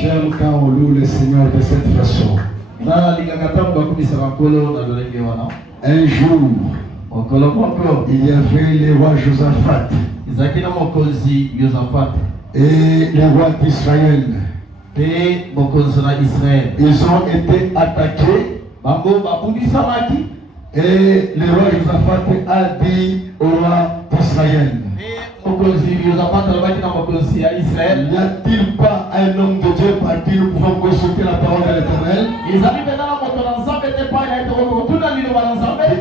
J'aime quand on loue le Seigneur de cette façon. Un jour, il y avait les rois Josaphat et les rois d'Israël. Ils ont été attaqués et le roi Josaphat a dit au roi d'Israël: n'y a-t-il pas un homme de Dieu par qui nous pouvons consulter la parole de l'Éternel?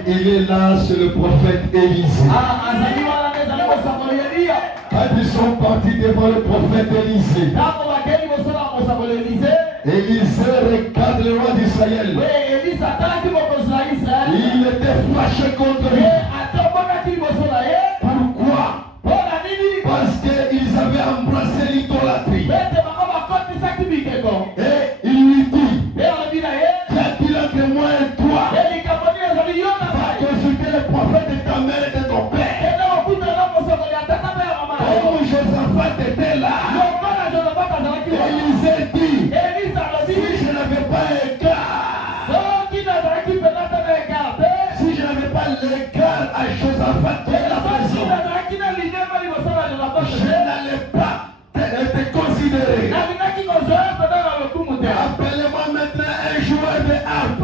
Et il est là, c'est le prophète Élisée. Quand ils sont partis devant le prophète Élisée, Élisée regarde le roi d'Israël. Il était fâché contre lui. Pourquoi? Parce qu'ils avaient embrassé l'idolâtrie. Et il lui dit: qu'y a-t-il entre moi et toi? Va consulter le prophète de ta mère et de ton père. Comme Josaphat était là, Élisée dit: si je n'avais pas l'égard à Josaphat qui est la maison, je n'allais pas te considérer. Appelez-moi maintenant un joueur de harpe.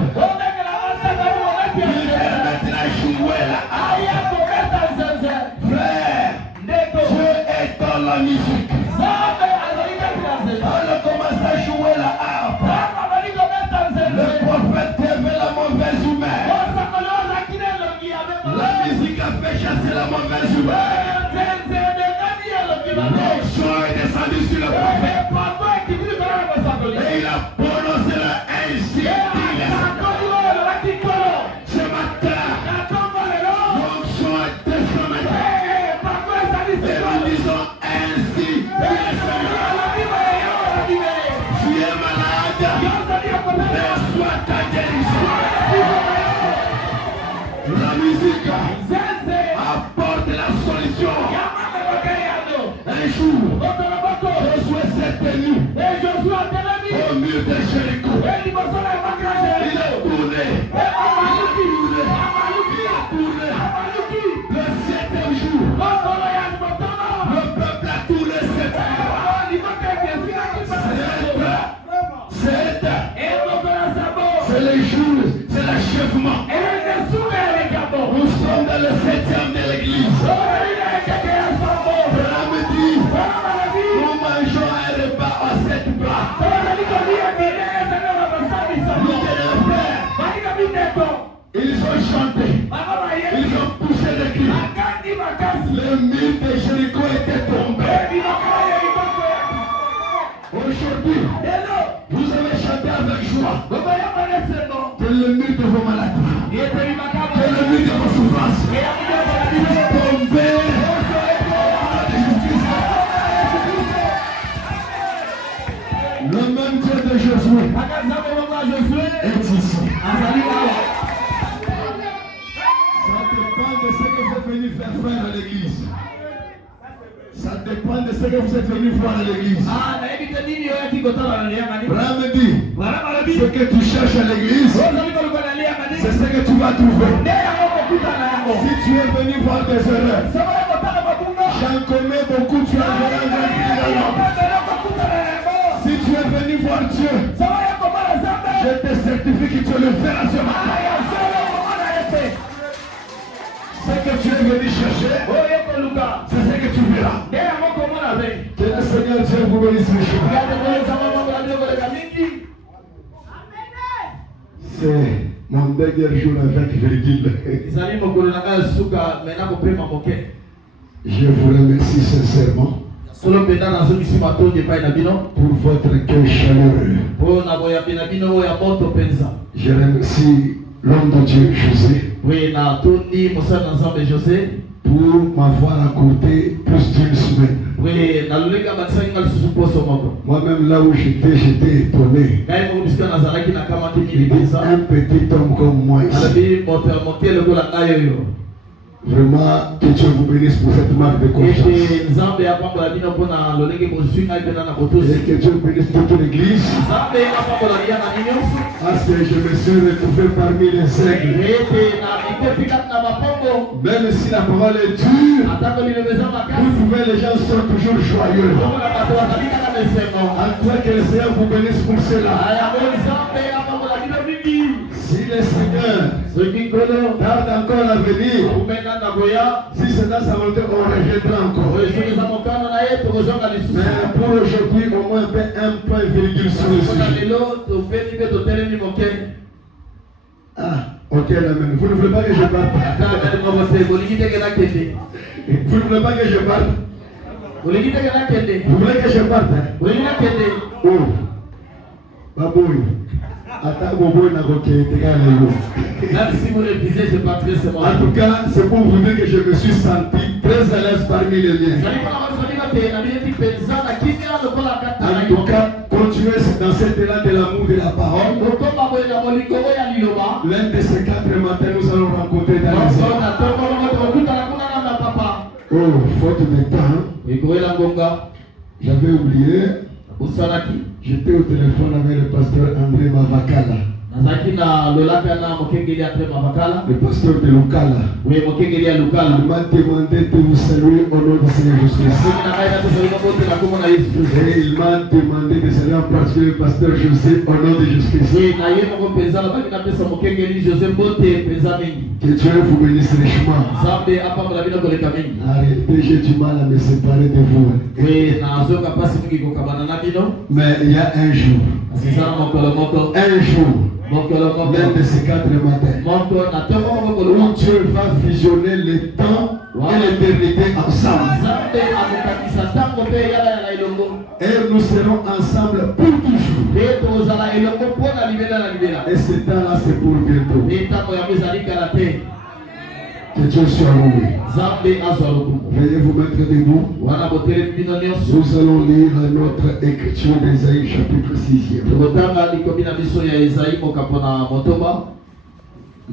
Il vient maintenant jouer la harpe. Frère, Dieu est dans la musique. On commence à jouer la harpe. Le prophète avait la mauvaise humeur. La musique a fait chasser la mauvaise humeur. L'onction est descendu sur le prophète. Et il a prononcé le ainsi. Ce matin, l'onction est descendue. Et nous disons ainsi. Tu es malade. Reçois ta guérison. La musique apporte la solution. Un jour, Josué s'est tenu au mur de Jéricho. Il a tourné. Le 7e jour, le peuple a tourné 7 c'est le jour, c'est l'achèvement. Nous sommes dans le 7e de l'église. Nous mangeons un repas à 7 plats. Ils ont chanté. Ils ont poussé des cris. Le mur de Jéricho était tombé. Aujourd'hui, vous avez chanté avec joie que le mur de vos maladies, que le mur de vos souffrances est tombé. Le même Dieu de Josué est ici. Ça dépend de ce que vous êtes venu faire à l'église. Ça dépend de ce que vous êtes venu voir à l'église. Abraham dit: ce que tu cherches à l'église, c'est ce que tu vas trouver. Si tu es venu voir des erreurs, j'en connais beaucoup, tu en verras un. Si tu es venu voir Dieu, je te certifie que tu le verras ce matin. Ce que tu es venu chercher, c'est ce que tu verras. Que le Seigneur Dieu vous bénisse les choses. C'est mon dernier jour avec Virgile. Je vous remercie sincèrement pour votre cœur chaleureux. Je remercie l'homme de Dieu José pour m'avoir accordé plus d'une semaine. Moi-même là où j'étais étonné. Il dit un petit homme comme moi ici. Vraiment, que Dieu vous bénisse pour cette marque de confiance. Et que Dieu bénisse toute l'église. Parce que je me suis retrouvé parmi les aigles. Même si la parole est dure, vous pouvez, les gens sont toujours joyeux. À toi que le Seigneur vous bénisse pour cela. Si le Seigneur tarde encore à venir, si c'est dans sa volonté, on reviendra encore. Mais pour aujourd'hui, au moins un point virgule sur le sujet. Ah, ok, amen. Vous ne voulez pas que je parte? Vous ne voulez pas que je parte? Vous voulez que je parte? Oh, babouille. Même si vous refusez, je parterai seulement. En tout cas, c'est pour vous dire que je me suis senti très à l'aise parmi les liens. En tout cas, continuez dans cet élan de l'amour de la parole. L'un de ces 4 matins, nous allons rencontrer dans les oh, faute de temps. J'avais oublié. J'étais au téléphone avec le pasteur André Mavakala. Le pasteur de Lukala. Il m'a demandé de vous saluer au nom du Seigneur Jésus-Christ. Et il m'a demandé de saluer en particulier le pasteur José au nom de Jésus-Christ. Que Dieu vous bénisse richement. Arrêtez, j'ai du mal à me séparer de vous. Mais il y a un jour. Un jour. L'un de ces 4 matins. Où Dieu va fusionner le temps et l'éternité ensemble. Et nous serons ensemble pour toujours. Et ce temps-là, c'est pour bientôt. Que Dieu soit loué. Veuillez vous mettre debout. Nous allons lire notre écriture d'Ésaïe chapitre 6e.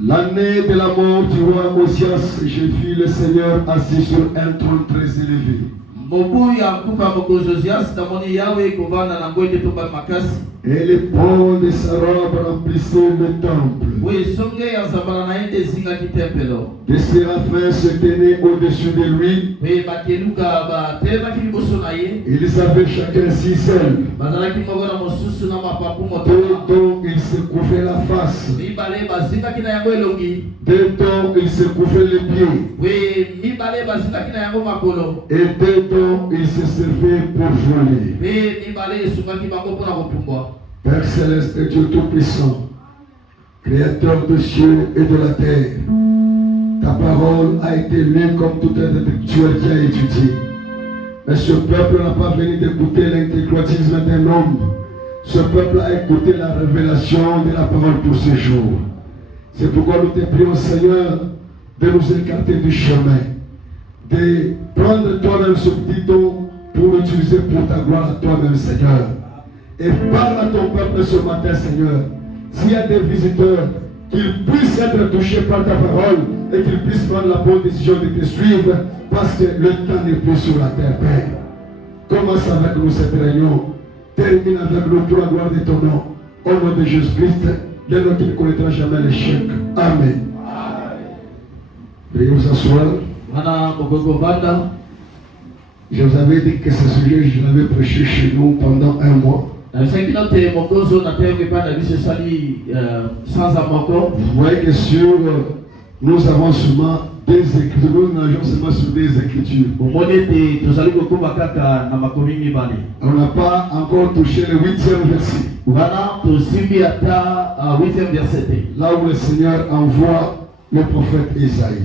L'année de la mort du roi Osias, je vis le Seigneur assis sur un trône très élevé. Et les pans de sa robe remplissaient le temple. Des séraphins se tenaient au-dessus de lui. Ils avaient chacun 6 ailes. Dedans ils se couvraient la face. Dedans ils se couvraient les pieds. Et dedans ils se servaient pour voler. Père céleste et Dieu tout-puissant, Créateur des cieux et de la terre, ta parole a été lue comme tout intellectuel qui a étudié. Mais ce peuple n'a pas venu d'écouter l'intellectualisme d'un homme. Ce peuple a écouté la révélation de la parole pour ce jour. C'est pourquoi nous te prions, Seigneur, de nous écarter du chemin, de prendre toi-même ce petit don pour l'utiliser pour ta gloire à toi-même, Seigneur. Et parle à ton peuple ce matin, Seigneur. S'il y a des visiteurs, qu'ils puissent être touchés par ta parole et qu'ils puissent prendre la bonne décision de te suivre parce que le temps n'est plus sur la terre, Père. Commence avec nous cette réunion. Termine avec nous pour la gloire de ton nom. Au nom de Jésus-Christ, de nous qui ne connaîtra jamais l'échec. Amen. Veuillez vous asseoir. Je vous avais dit que ce sujet, je l'avais prêché chez nous pendant 1 mois. Vous voyez que sur, nous avons souvent des écritures, nous nageons seulement sur des écritures. On n'a pas encore touché le 8e verset. Là où le Seigneur envoie le prophète Isaïe.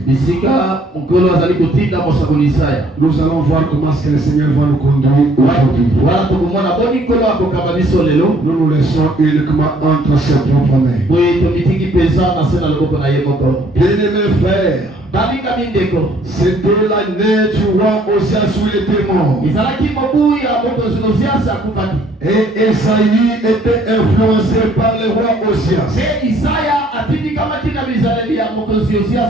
Nous allons voir comment est-ce que le Seigneur va nous conduire aujourd'hui. Nous nous laissons uniquement entre ses propres mains. Bien-aimés frères, C'était l'année du roi Osias où il était mort. Et Esaïe était influencé par le roi Osias.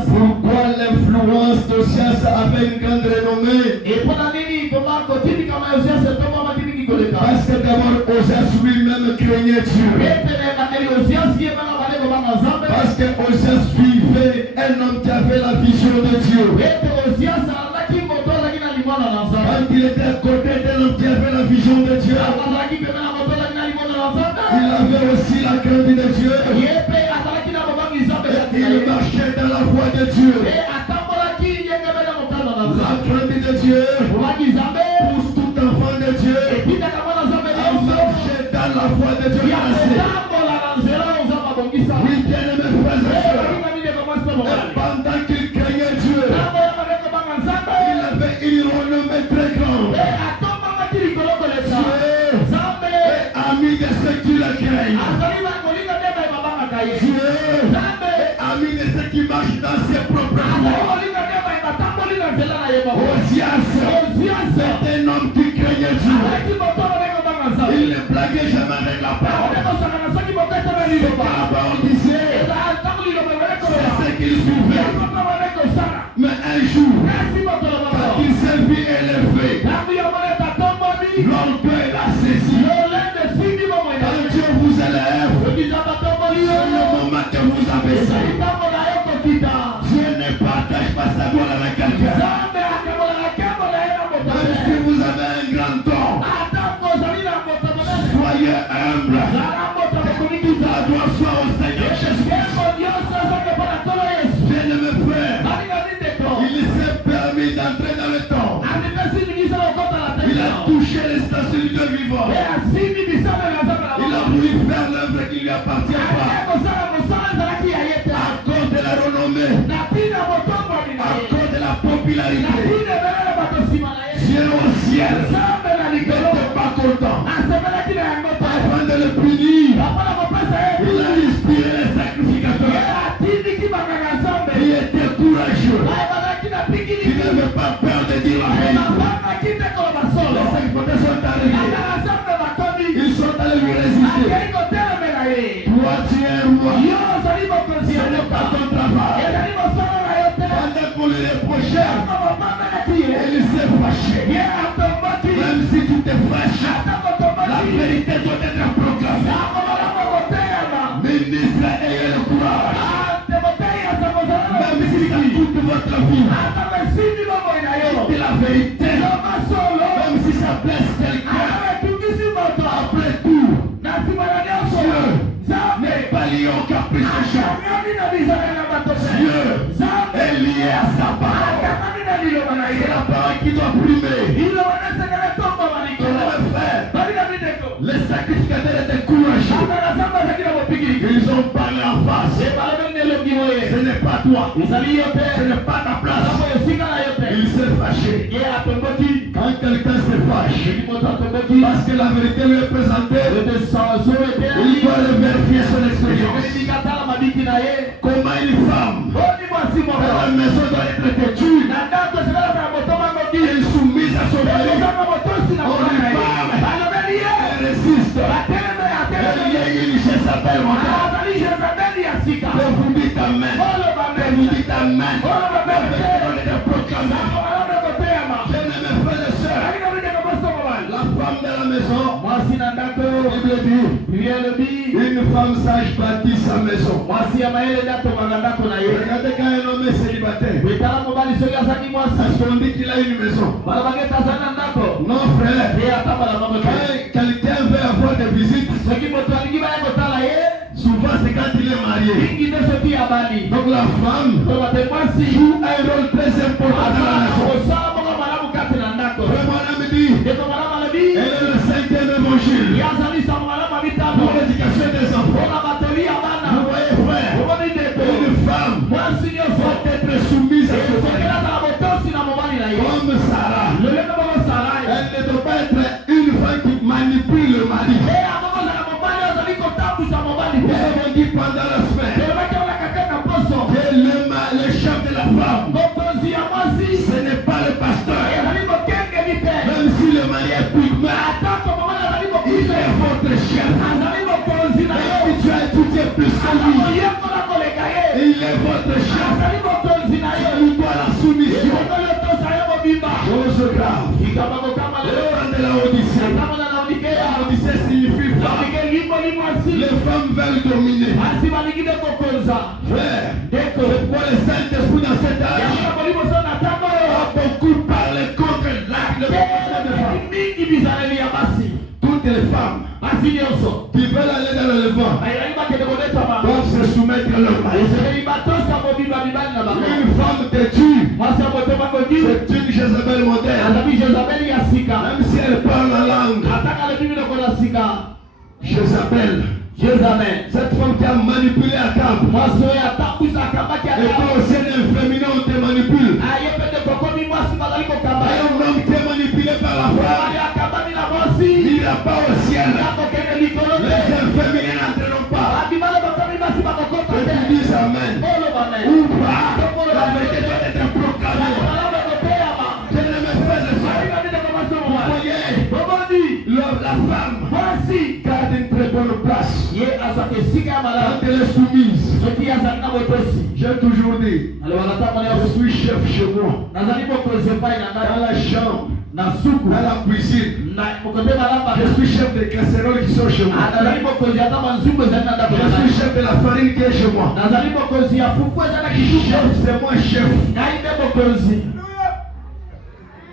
Pourquoi l'influence d'Osias avait une grande renommée? Parce que d'abord Osias lui-même craignait Dieu. Parce que Osias suivait un homme qui avait la vision de Dieu. Quand il était à côté d'un homme qui avait la vision de Dieu, il avait aussi la crainte de Dieu. Il marchait dans la voie de Dieu. La crainte de Dieu pousse tout enfant de Dieu à marcher dans la voie de Dieu. Oui, bien-aimés frères et sœurs, et pendant qu'il craignait Dieu, il avait une renommée très grande. Dieu est ami de ceux qui le craignent. Dieu est ami de ceux qui marchent dans ses propres voies. Osias c'est un homme qui craignait Dieu. Il ne blaguait jamais avec la parole. La parole disait, c'est ce qu'il suivait. Mais un jour, quand il s'est vu élevé, l'orgueil l'a saisi. Quand Dieu vous élève, c'est le moment que vous abaissez. Dieu ne partage pas sa gloire avec quelqu'un. Même si vous avez un grand don, soyez humble. La gloire soit au Seigneur Jésus-Christ. Bien-aimé frère, il s'est permis d'entrer dans le temps. Il a touché les statues du Dieu vivant. Il a voulu faire l'œuvre qui lui appartient pas. À cause de la renommée, à cause de la popularité, Dieu au ciel n'était pas content. Afin de le punir, il a inspiré les sacrificateurs. Il était courageux. Il n'avait pas peur de dire la vérité. Les sacrificateurs sont arrivés. Ils sont allés lui résister. Toi tu es roi. Ce n'est pas ton travail. Pendant qu'on lui reprochait, il s'est fâché. Même si tu t'es fâché, la vérité doit être proclamée. Ministre, ayez le courage. Même si ça coûte votre vie, dites la vérité. Même si ça blesse quelqu'un, après tout, Dieu n'est pas lié au caprice des gens. Dieu est lié à sa parole. C'est la parole qui doit primer. Les sacrificateurs étaient courageux. Ils ont parlé en face. Ce n'est pas toi. Ce n'est pas ta place. Il s'est fâché. Quand quelqu'un se fâche, parce que la vérité lui est présentée, il doit le vérifier son expérience. Comment une femme dans la maison doit être têtue et soumise à son mari. On lui parle, elle résiste. Elle vieillit chez sa belle montagne. Que vous dites amen. Que vous dites amen. Bien-aimés frères et sœurs, la femme de la maison, Bible dit, une femme sage bâtit sa maison. Regardez quand un homme est célibataire, est-ce qu'on dit qu'il a une maison? Non frère, quand quelqu'un veut avoir des visites, souvent c'est quand il est marié. Donc la femme joue un rôle très important dans la maison. Vraiment l'homme dit, elle est le 5e évangile pour l'éducation des enfants. Vous voyez frère, une femme doit être soumise à son mari. Comme Sarah, elle ne doit pas être une femme qui manipule le mari. Nous avons dit pendant la semaine que le chef de la femme cavalier pygmée, il est votre chef. Et si tu as étudié plus que lui, il est votre chef. Tu lui dois la soumission. Chose grave. De la Odyssée. L'Odyssée signifie femme. Les femmes veulent dominer. Frère, c'est pour le Saint-Esprit dans cet âge a beaucoup parlé contre l'acte de femmes. Toutes les femmes qui veulent aller dans le Levant doivent se soumettre à leur mari. Une femme têtue, c'est une Jézabel moderne. Même si elle parle la langue, Jézabel, cette femme qui a manipulé Akab, et toi aussi un féminin on te manipule. Un homme qui est manipulé par la femme, il n'ira pas au ciel. Les inféminés n'entreront pas. Que tu dises Amen ou pas, la vérité doit être proclamée. Je ne me fais vous voyez, la femme garde une très bonne place quand elle est soumise. J'ai toujours dit, je suis chef chez moi, dans la chambre, dans la cuisine. Je suis chef des casseroles qui sont chez moi. Je suis chef de la farine qui est chez moi. Chef, c'est moi chef.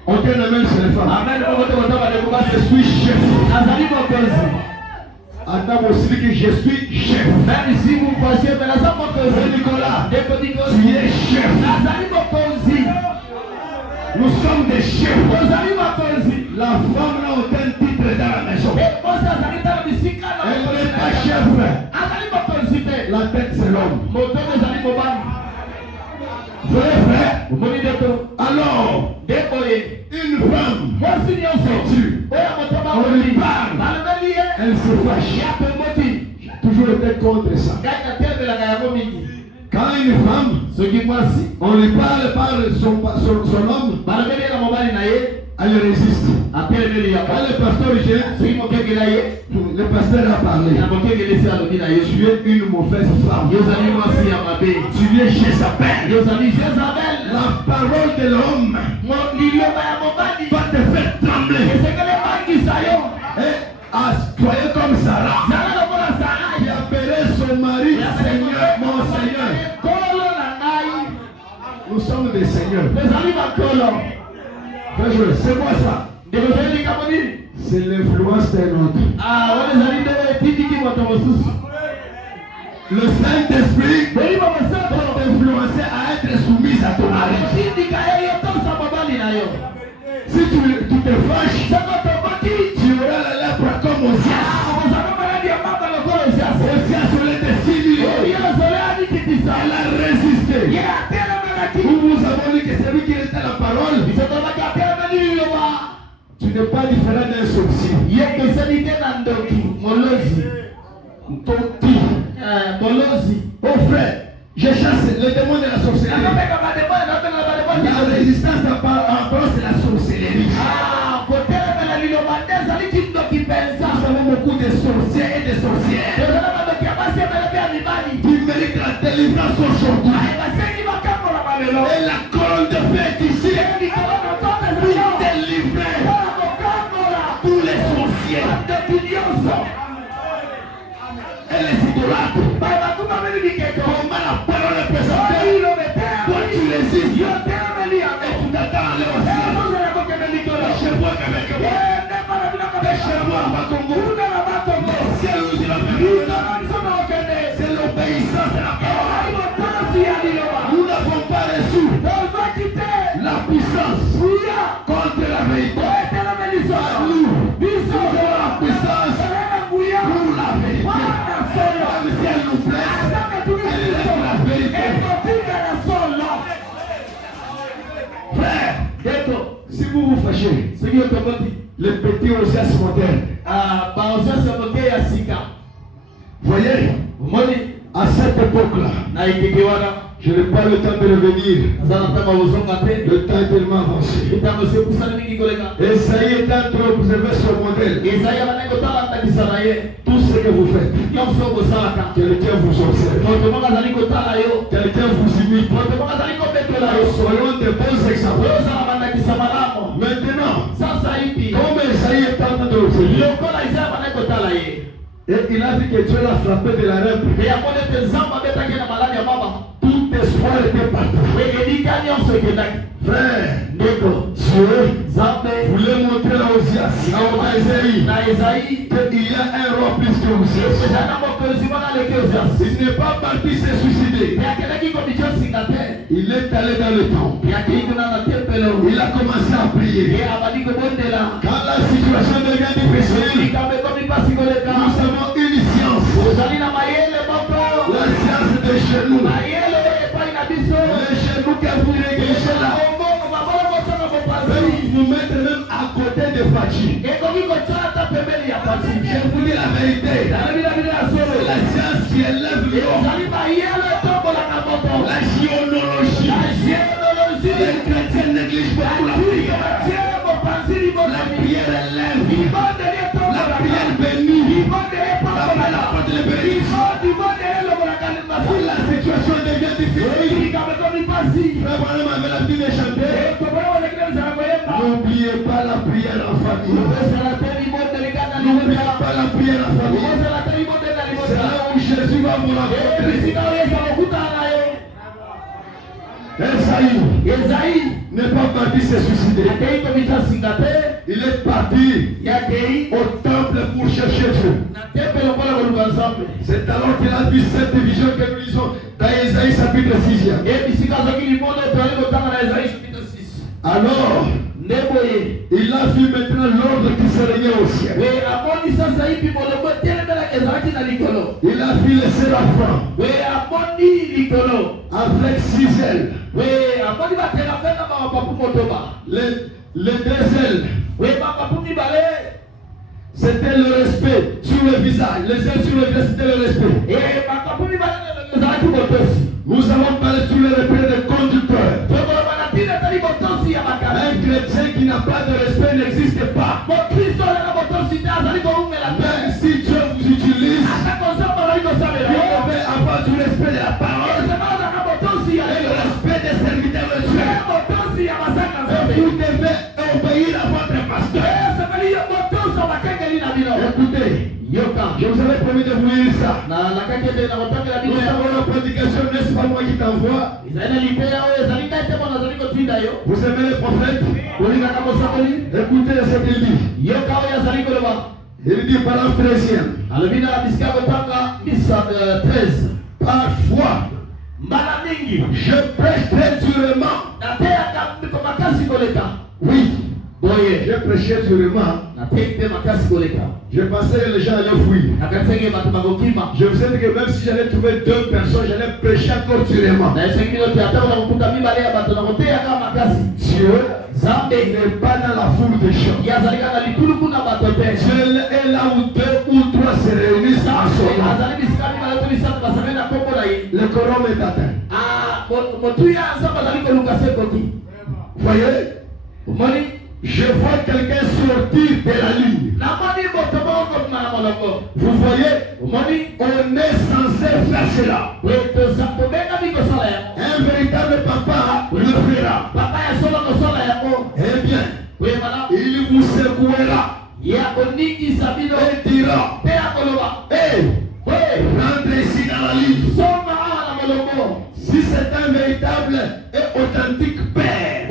Aucun amen sur les femmes. Je suis chef. Adam aussi dit que je suis chef. Même si vous pensez que Nicolas, tu es chef. Nous sommes des chefs. La femme n'a aucun titre dans la maison. Elle n'est pas chef. La tête c'est l'homme. Vrai. Alors, une femme têtue, on lui parle, elle se fâche. J'ai toujours été contre ça. Quand une femme, on lui parle par son homme, elle résiste. Quand le pasteur vient, le pasteur a parlé. Tu es une mauvaise femme. Tu viens chez sa père. La parole de l'homme va te faire trembler. Et soyez comme Sarah, qui appelait son mari Seigneur, mon Seigneur. Nous sommes des seigneurs. C'est quoi ça? C'est l'influence d'un autre. Le Saint-Esprit va t'influencer à être soumise à ton mari. Si tu te fâches, tu auras la lèpre comme Osias. Osias voulait te signer. Elle a résisté. Nous vous avons dit que c'est lui qui était la parole. Tu n'es pas différent d'un sorcier. Oh frère, je chasse les démons de la sorcellerie. La résistance à parole, c'est la sorcellerie. Nous avons beaucoup de sorciers et de sorcières qui méritent la délivrance aujourd'hui. Et la colonne de fête ici pour délivrer tous les sorciers et les idolâtres. Comment la parole est présentée, toi tu résistes et tu t'attends au ciel. Chez moi, chez moi, à Congo, le ciel nous il a fait. C'est l'obéissance à la parole. Nous n'avons pas reçu la puissance contre la vérité. Nous avons la puissance pour la vérité. Même si elle nous blesse, elle est la vérité. Frère, si vous vous fâchez, les petits Osias modernes, voyez, à cette époque-là, Je n'ai pas le temps de revenir. Le temps est tellement avancé. Esaïe est en train d'observer son modèle. Tout ce que vous faites, quelqu'un vous observe. Quelqu'un vous imite. Soyons des bons exemples. Maintenant, comme Esaïe est en train d'observer, et il a vu que Dieu l'a frappé de la rêve. Tout espoir était partout. Frère, Dieu voulait montrer à Osias, à Esaïe, qu'il y a un roi plus que Osias. Il n'est pas parti se suicider. Il est allé dans le temple. Il a commencé à prier. Quand la situation devient difficile, nous avons une science. La science de chez nous. Les genoux que vous négligez là. Vous mettre même à côté de fatigue. Je vous dis la vérité. C'est la science qui élève l'homme. La géologie. Les chrétiens négligent beaucoup la prière. La prière élève. La prière bénit. La porte les bénédictions. La situation devient difficile. Frère Branham avait l'habitude de chanter. N'oubliez pas la prière en famille. N'oubliez pas la prière en famille. C'est là où Jésus va vous rencontrer. Esaïe n'est pas parti se suicider. Il est parti au temple pour chercher Dieu. C'est alors qu'il a vu cette vision que nous lisons dans Esaïe chapitre 6. Alors, il a vu maintenant l'ordre qui se régnait au ciel. Il a vu les séraphins avec 6 ailes. Les 2 ailes, c'était le respect sur le visage. Les ailes sur le visage, c'était le respect. Nous avons parlé sur le respect des conducteurs. Un chrétien qui n'a pas de respect n'existe pas. Même si Dieu vous utilise, vous devez avoir du respect de la parole et le respect des serviteurs de Dieu. Vous devez obéir à votre pasteur. Écoutez, je vous avais promis de vous lire ça. Nous avons la prédication, n'est-ce pas moi qui t'envoie? Vous aimez les prophètes? Écoutez ce qu'il dit. Il dit par la 13e. Parfois, je prêche très durement. Oui. Je prêchais durement. Je pensais que les gens allaient fuir. Je vous ai dit que même si j'allais trouver 2 personnes, j'allais prêcher encore durement. Dieu n'est pas dans la foule des gens. Dieu est là où 2 ou 3 se réunissent en son nom. Le quorum est atteint. Voyez? Je vois quelqu'un sortir de la ligne. Vous voyez? On est censé faire cela. Un véritable papa le fera. Eh bien, il vous secouera et dira: hey, rentre ici dans la ligne. Si c'est un véritable et authentique père,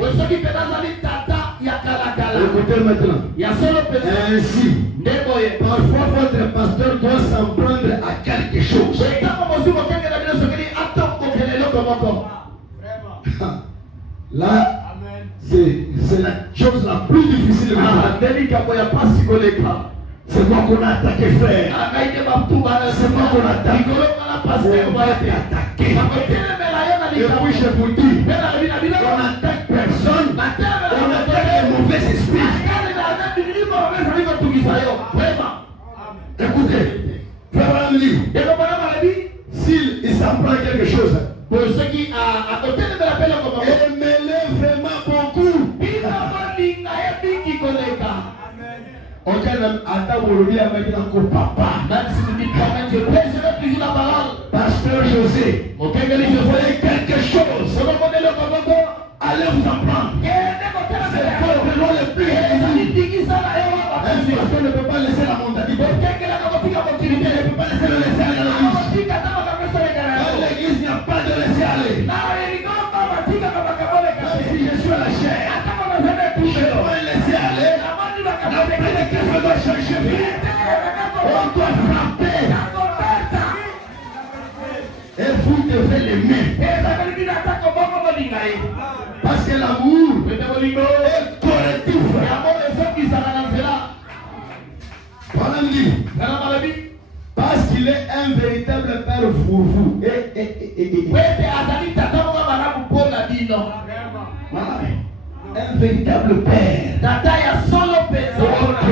écoutez maintenant. Ainsi, parfois votre pasteur doit s'en prendre à quelque chose. Là, c'est la chose la plus difficile. C'est moi qu'on a attaqué, frère. C'est moi qu'on attaque. On va être attaqué. Et puis je vous dis, on n'attaque personne. On attaque les mauvais esprits. Écoutez, frère Amélie, s'il s'en prend quelque chose, Pour ceux qui à côté de la belle comme Aimez-les vraiment beaucoup. Aucun attend avec un papa. Même si vous dites quand même, je prêcherai toujours la parole. Pasteur José, Ok, je voyais quelque chose. Allez vous en prendre. C'est pas le besoin le plus élevé. Un pasteur ne peut pas laisser la montagnité. Il ne peut pas laisser le laisser aller à l'église. Dans l'église, il n'y a pas de laisser aller. Même si je suis à la chair, je ne peux pas laisser aller. La prédication doit changer. On doit frapper. Et vous devez l'aimer. Parce que l'amour est correctif. Voilà, me dit. Parce qu'il est un véritable père pour vous. Voilà. Un véritable père. Ok.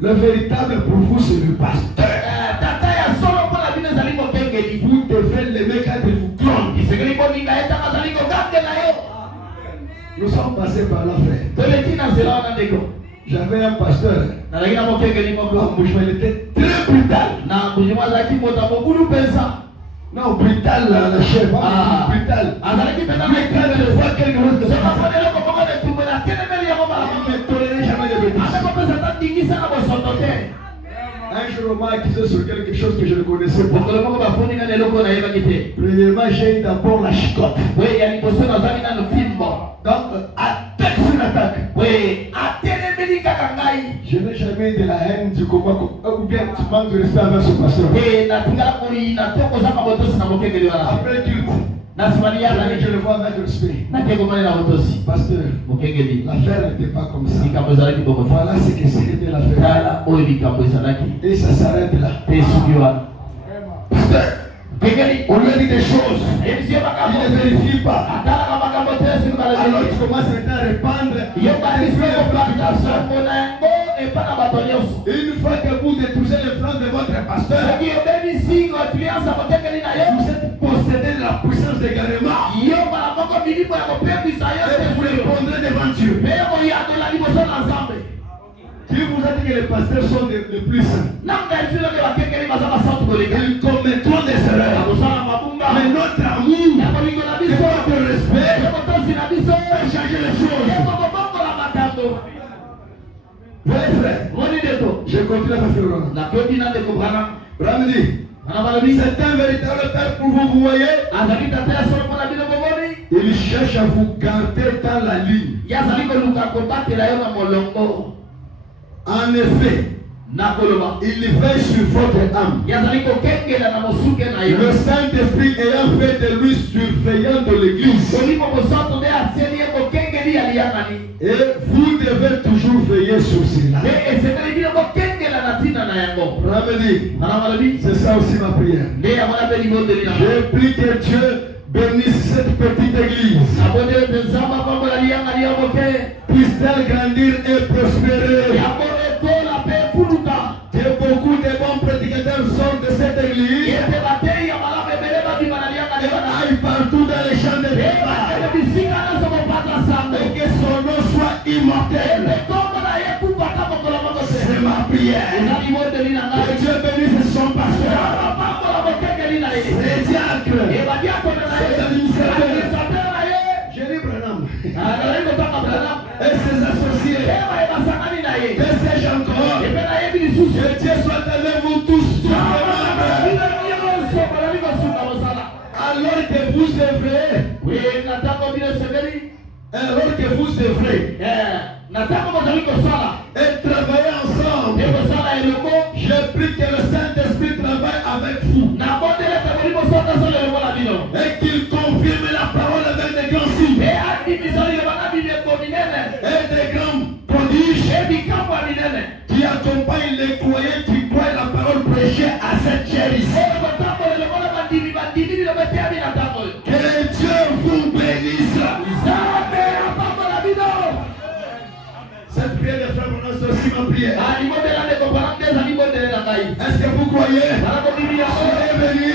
Le véritable pour vous, c'est le pasteur. Vous devez l'aimer quand il vous gronde. Nous sommes passés par là, frère. J'avais un pasteur. Il était très brutal. Non, brutal la chair. Brutal. Mais quand je vois quelque chose de ça, il ne tolérait jamais de bêtises. Un jour, on m'a accusé sur quelque chose que je ne connaissais pas. Premièrement, j'ai eu d'abord la chicotte. Donc, attaque sur attaque. Je n'ai jamais eu de la haine du combat ou bien tu manques de respect avec ce pasteur. Après culte, je le vois avec respect. Pasteur, l'affaire n'était pas comme ça. Voilà ce que c'était l'affaire. Et ça s'arrête là. Pasteur, on lui a dit des choses. Il ne vérifie pas. Alors tu commences maintenant à répandre. Une fois que vous détruisez l'influence de votre pasteur, vous êtes possédé de la puissance d'égarement. Et vous répondrez devant Dieu. Dieu vous a dit que les pasteurs sont les plus saints. Ils commettront des erreurs. Mais notre amour, notre respect, peut changer les choses. Voyez frère, je continue à faire c'est un véritable père pour vous, vous voyez. Il cherche à vous garder dans la ligne. En effet, il veille sur votre âme. Le Saint-Esprit ayant fait de lui surveillant de l'église. Et vous devez toujours veiller sur cela. C'est ça aussi ma prière. Je prie que Dieu bénisse cette petite église. Puisse-t-elle grandir et prospérer. Que beaucoup de bons prédicateurs sortent de cette église et aillent partout dans les champs de débat. Et que son nom soit immortel. C'est ma prière. Que Dieu bénisse son pasteur, ses diacres, ses administrateurs, Jerry Branham et ses associés, et ses gens encore. Que Dieu soit avec vous tous. Alors que vous œuvrez, et travailler ensemble, je prie que le Saint-Esprit travaille avec vous et qu'il confirme la parole avec des grands signes et des grands prodiges qui accompagnent les croyants qui croient la parole prêchée à cette chair ici. Que Dieu vous bénisse. Cette prière de frère Branham, c'est aussi ma prière. Est-ce que vous croyez? Soyez bénis,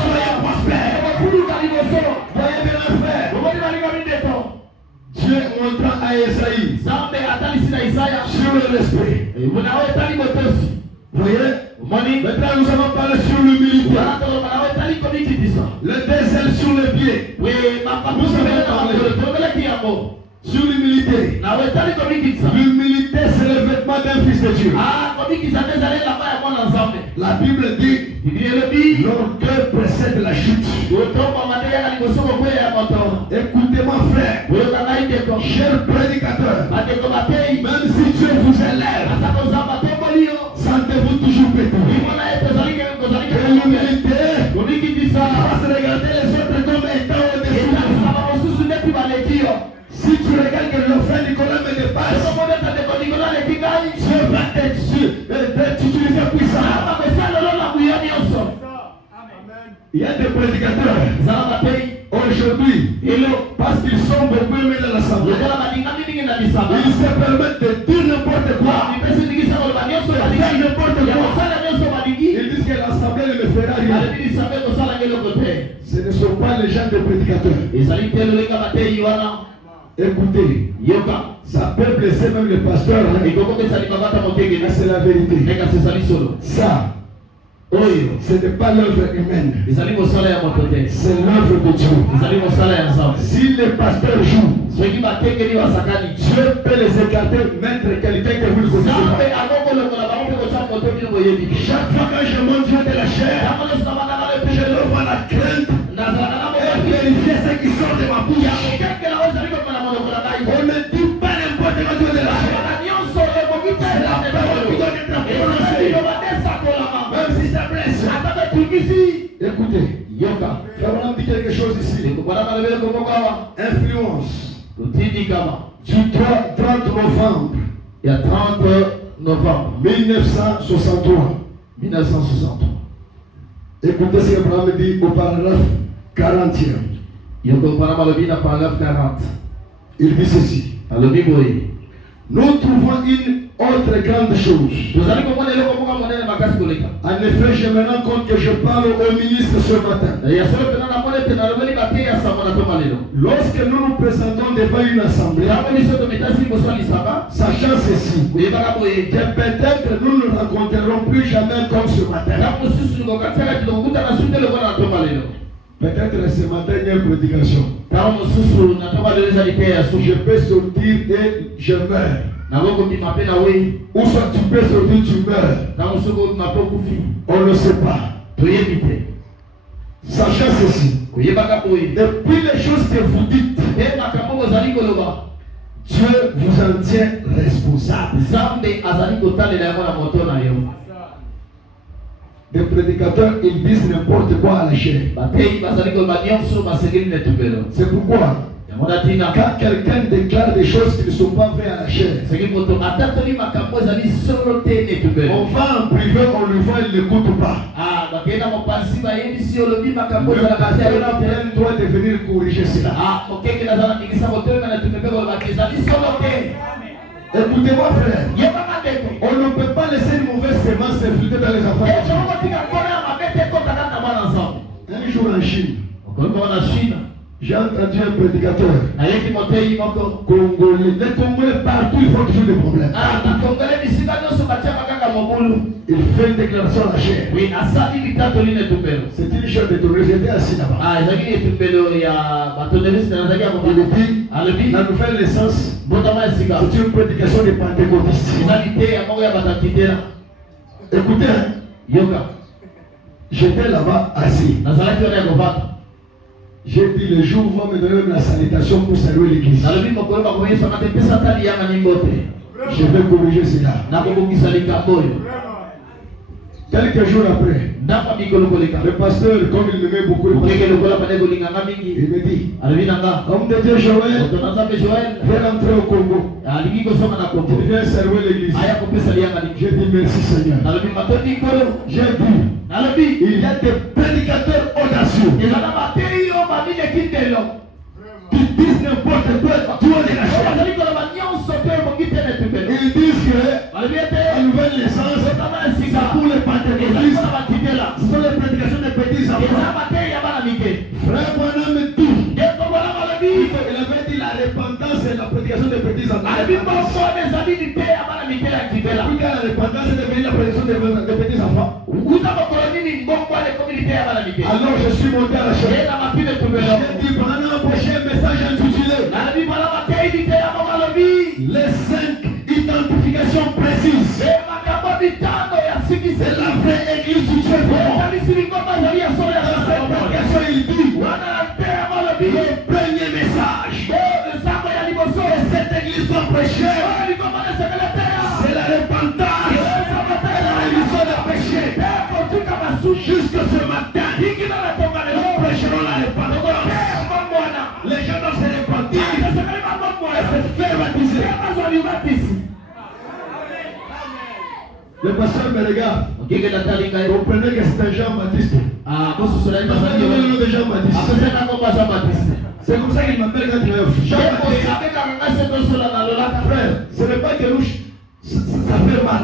soyez prospères. à Esaïe Zambe atalisi na Isaya. sur le respect. Munawe tali motosi. Vous voyez? Moni. Maintenant, nous allons parler sur l'humilité. Munawe tali komiti disa. Le désel sur les pieds. We mapapu sebele na makolo. Tobele kiyamo. Sur l'humilité. Nawe tali komiti disa. L'humilité, c'est le vêtement d'un fils de Dieu. Ah, komiti disa nezale la baya mwana Zambe. La Bible dit, l'orgueil précède la chute. Écoutez-moi, frère, cher prédicateur, même si Dieu vous élève, sentez-vous toujours pété. Et l'humilité, fasse regarder les autres comme étant au-dessus. Si tu regardes que le frère Nicolas me dépasse, Dieu va t'utiliser puissamment. Il y a des prédicateurs aujourd'hui, parce qu'ils sont beaucoup aimés dans l'assemblée, ils se permettent de dire n'importe quoi. Ils disent que l'assemblée ne me fera rien. Ce ne sont pas les gens de prédicateurs. Écoutez, ça peut blesser même le pasteur. C'est la vérité. Ça, ce n'est pas l'œuvre humaine. C'est l'œuvre de Dieu. Si les pasteurs jouent, Dieu peut les écarter, mettre quelqu'un que vous ne connaissez pas. Chaque fois que je monte Dieu de la chair, je leur vois la crainte et vérifier ce qui sort de ma bouche. On ne dit pas n'importe quoi Dieu de la chair. C'est la parole qui doit être prononcée. Même si ça blesse. Écoutez, Abraham dit quelque chose ici. Influence. Du 30 novembre. Il y a 30 novembre 1963. Écoutez ce qu'Abraham dit au paragraphe 40e. Il dit ceci. Nous trouvons une autre grande chose. En effet, je me rends compte que je parle au ministre ce matin. Lorsque nous nous présentons devant une assemblée, sachant ceci, que peut-être nous ne rencontrerons plus jamais comme ce matin. Peut-être ce matin il y a une prédication. Je peux sortir et je meurs. Ou soit tu peux sortir, tu meurs. On ne sait pas. Sachant ceci, depuis les choses que vous dites, Dieu vous en tient responsable. Les prédicateurs, ils disent n'importe quoi à la chair. C'est pourquoi quand quelqu'un déclare des choses qui ne sont pas vraies à la chair, on va en privé, on lui voit, il n'écoute pas. Le pasteur a plein droit de venir corriger cela. Écoutez-moi, frère, on ne peut pas laisser une mauvaise sémence s'infiltrer dans les affaires. Un jour en Chine, j'ai entendu un prédicateur congolais. Les Congolais partout, ils font toujours des problèmes. Il fait une déclaration à la chair. C'est une chose de tourner. J'étais assis là-bas. Il dit la nouvelle naissance, c'est une prédication des pentecôtistes. Écoutez, j'étais là-bas assis. J'ai dit le jour où on va me donner la salutation pour saluer l'église. Je vais corriger cela. Quelques jours après, le pasteur, comme il m'aimait beaucoup, il me dit, homme de Dieu Joël, viens rentrer au Congo. Il vient saluer l'église. J'ai dit merci Seigneur. J'ai dit, il y a des prédicateurs audacieux qui disent n'importe quoi, tout de la chair. Ils disent que la nouvelle naissance, c'est pour les pentecôtistes. Ce sont les prédications des petits enfants. Frère Branham dit, il avait dit la repentance et la prédication des petits Depuis quand la repentance est devenue la prédiction des petits enfants? Alors je suis monté à la chaîne. J'ai dit pendant un prochain message intitulé les 5 identifications précises. C'est la vraie église du Dieu vivant. Dans cette question, il dit le premier message que cette église doit prêcher, c'est la repentance et la rémission des péchés. Jusque ce matin, nous prêcherons la repentance. Les gens doivent se repentir et se faire baptiser. Le pasteur me regarde. Vous comprenez que c'est un Jean-Baptiste. Le nom de Jean-Baptiste. C'est comme ça qu'il m'appelle quand il est Jean-Baptiste. Frère, ce n'est pas que nous, ça fait mal.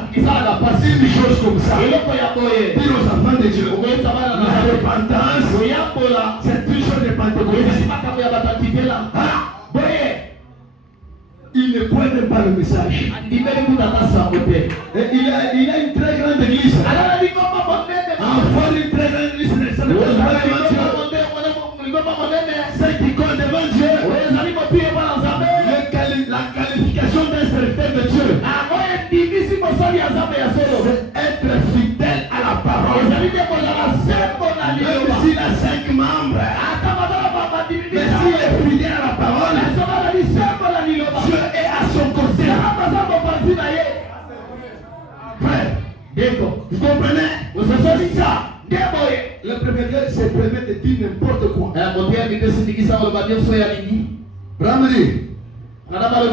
Passer une chose comme ça. Dire aux enfants de Dieu, la repentance, c'est une chose de Pentecôte. Il ne croit même pas le message. Et il a une très grande église. Enfant d'une très grande église, ça ne passe pas devant Dieu. Ceux qui comptent devant Dieu, la qualification d'un serviteur de Dieu, c'est être fidèle à la parole. Même s'il a 5 membres, mais s'il est fidèle à la parole, Dieu est à son côté. Frère, vous comprenez? Le premier Dieu se permet de dire n'importe quoi. Ramani,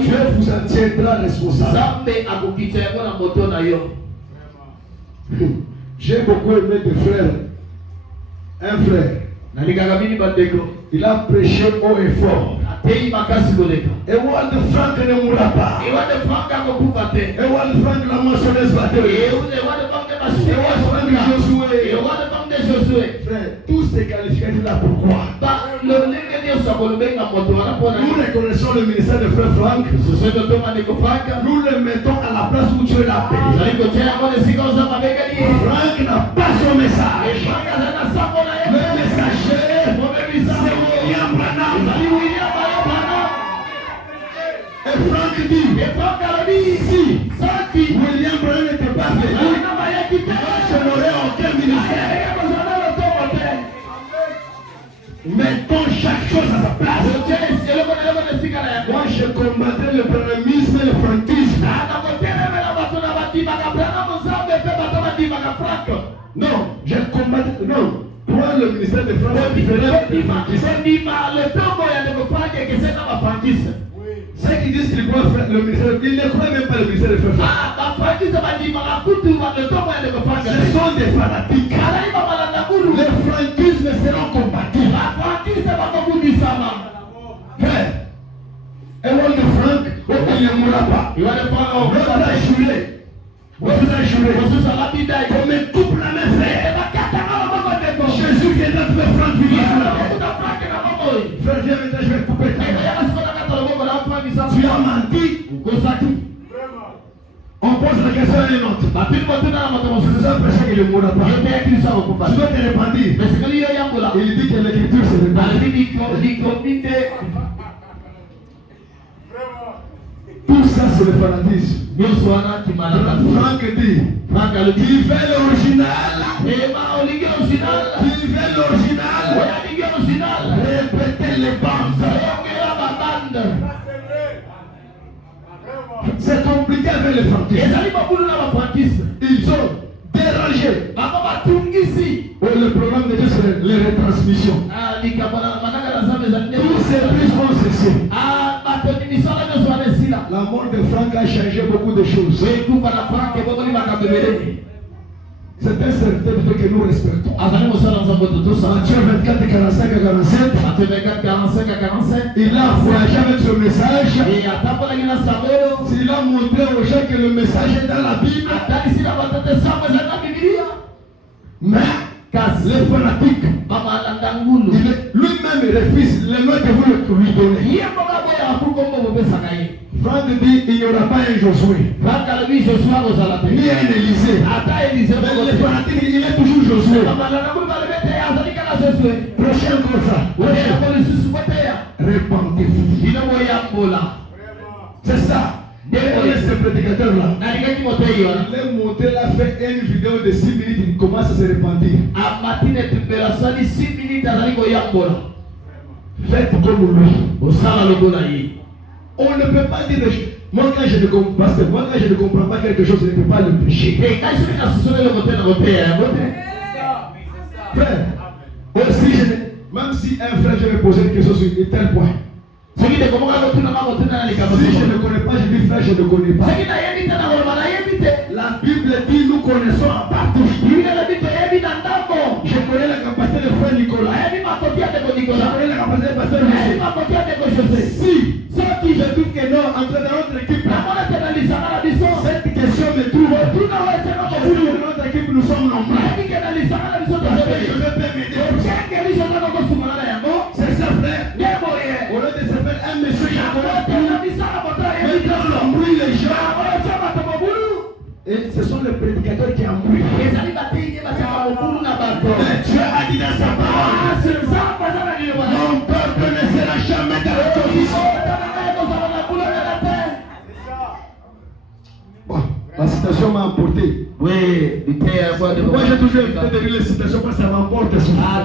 Dieu vous en tiendra responsable. J'ai beaucoup aimé des frères. Un frère, il a prêché haut et fort. Et Wald Frank ne mourra pas. Et Wald Frank la moissonneuse batteuse. Et Wald Frank Josué. Frère, tous ces qualificatifs là, pourquoi? Nous reconnaissons le ministère de Frère Frank. Nous le mettons à la place où Dieu l'a appelé. Frank n'a pas son message. Le messager, c'est William Branham. Et Frank dit, si William Branham n'était pas venu, je n'aurais aucun ministère. Mettons chaque chose à sa place. Moi je combattrai le branhamisme et le frankisme. Non, je combattrai. Non, toi le ministère de France est différent du frankisme. Ceux qui disent qu'ils croient le ministère, ils ne croient même pas le ministère de France. Ce sont des fanatiques. Les frankismes seront combattus. Frère, et Wald Frank, il ne mourra pas. L'autre a juré. Vous a juré. Comme un couple la même frère. Jésus viendra te faire Frank vivre. Frère, viens maintenant, je vais couper ta main. Tu as menti. On pose la question à une autre. C'est ça pour ça qu'il ne mourra pas. Tu dois te repentir. Il dit que l'écriture se répand. Tout ça c'est le fanatisme. Frank dit, il fait l'original. Il fait l'original. Répétez les bandes. C'est compliqué avec les franquistes. Ils ont dérangé. Le programme de Dieu c'est les retransmissions. Tous ces prises vont cesser. La mort de Frank a changé beaucoup de choses. C'est un serviteur que nous respectons. Matthieu 24, 45 à 47. Il a voyagé avec ce message. Il a montré aux gens que le message est dans la Bible. Mais les fanatiques, lui-même refuse le nom que vous lui donnez. Franck dit il n'y aura pas un Josué, ni un Élysée. Mais le fanatique, il est toujours Josué. Prochain comme ça. Répandez-vous. C'est ça. Et ce prédicateur-là, il est monté là, fait une vidéo de 6 minutes, il commence à se repentir. Faites comme lui. On ne peut pas dire des choses. Moi, quand je ne comprends pas quelque chose, je ne peux pas le pécher. Frère, aussi, même si un frère, je vais poser une question sur un tel point. Si je ne connais pas, je dis frère, je ne connais pas. La Bible dit nous connaissons en partout. Je connais la capacité de frère Nicolas. Je connais la capacité de pasteur Michel. Si, sauf qui je trouve que non, entre notre équipe, cette question me trouve. Dans notre équipe, nous sommes nombreux. Je vais m'aider. C'est ça, frère. Au lieu de se faire un monsieur qui embrouille les gens. Et ce sont les prédicateurs qui embrouillent. Mais Dieu a dit dans sa parole, mon peuple ne sera jamais dans la condition. Bon, la citation m'a emporté. Oui, moi j'ai toujours évité de lire les citations parce que ça m'emporte souvent.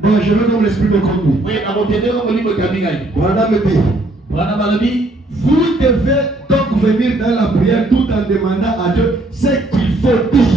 Bon, je veux donc l'esprit de conduire. Voilà, me dit. Vous devez donc venir dans la prière tout en demandant à Dieu ce qu'il faut dire.